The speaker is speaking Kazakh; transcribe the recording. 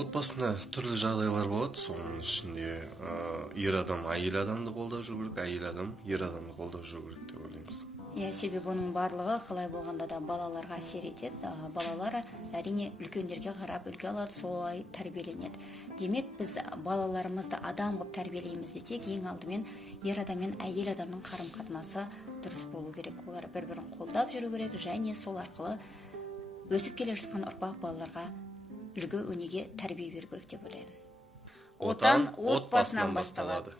Отбасында түрлі жағдайлар болады, соның ішінде ер адам әйел адамды қолдап жүру керек, әйел адам ер адамды қолдап жүру керек деп ойлаймыз. Себебі оның барлығы қалай болғанда да балаларға әсер етеді. Балалар әрине үлкендерге қарап үлгі алады, солай тәрбиеленеді. Демек біз балаларымызды адам қылып тәрбиелейміз десек, ең алдымен ер адам мен әйел адамның қарым-қатынасы дұрыс болу керек. Олар бір-бірін қолдап жүру керек, және сол арқылы өсіп келе жатқан ұрпақ балаларға үлгі өнеге тәрбие беру керек деп ойлаймын. Отан отбасынан басталады.